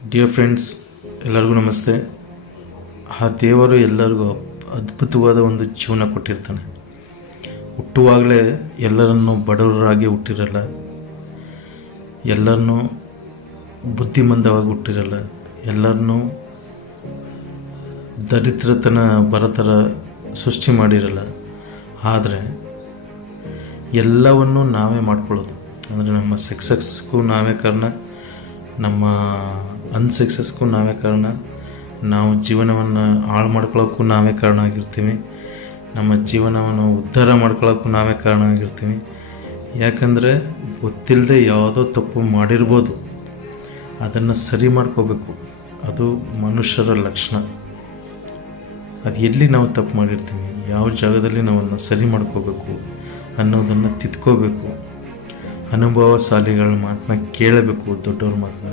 Dear friends, ಎಲ್ಲರಿಗೂ ನಮಸ್ತೆ. ಆ ದೇವರು ಎಲ್ಲರಿಗೂ ಅದ್ಭುತವಾದ ಒಂದು ಜೀವನ ಕೊಟ್ಟಿರ್ತಾನೆ. ಹುಟ್ಟುವಾಗಲೇ ಎಲ್ಲರನ್ನು ಬಡವರಾಗಿ ಹುಟ್ಟಿರಲ್ಲ, ಎಲ್ಲರನ್ನೂ ಬುದ್ಧಿಮಂದವಾಗಿ ಹುಟ್ಟಿರಲ್ಲ, ಎಲ್ಲರನ್ನೂ ದರಿದ್ರತನ ಬರೋ ಥರ ಸೃಷ್ಟಿ ಮಾಡಿರಲ್ಲ. ಆದರೆ ಎಲ್ಲವನ್ನೂ ನಾವೇ ಮಾಡ್ಕೊಳ್ಳೋದು ಅಂದರೆ ನಮ್ಮ ಸಕ್ಸಸ್ಗೂ ನಾವೇ ಕಾರಣ, ನಮ್ಮ ಅನ್ಸಕ್ಸಸ್ಗೂ ನಾವೇ ಕಾರಣ, ನಾವು ಜೀವನವನ್ನು ಹಾಳು ಮಾಡ್ಕೊಳ್ಳೋಕ್ಕೂ ನಾವೇ ಕಾರಣ ಆಗಿರ್ತೀವಿ, ನಮ್ಮ ಜೀವನವನ್ನು ಉದ್ಧಾರ ಮಾಡ್ಕೊಳ್ಳೋಕ್ಕೂ ನಾವೇ ಕಾರಣ ಆಗಿರ್ತೀವಿ. ಯಾಕಂದರೆ ಗೊತ್ತಿಲ್ಲದೆ ಯಾವುದೋ ತಪ್ಪು ಮಾಡಿರ್ಬೋದು, ಅದನ್ನು ಸರಿ ಮಾಡ್ಕೋಬೇಕು. ಅದು ಮನುಷ್ಯರ ಲಕ್ಷಣ. ಅದು ಎಲ್ಲಿ ನಾವು ತಪ್ಪು ಮಾಡಿರ್ತೀವಿ, ಯಾವ ಜಾಗದಲ್ಲಿ ನಾವು ಅದನ್ನು ಸರಿ ಮಾಡ್ಕೋಬೇಕು ಅನ್ನೋದನ್ನು ತಿದ್ಕೋಬೇಕು. ಅನುಭವಶಾಲಿಗಳ ಮಾತನ್ನ ಕೇಳಬೇಕು, ದೊಡ್ಡವ್ರ ಮಾತನ್ನ.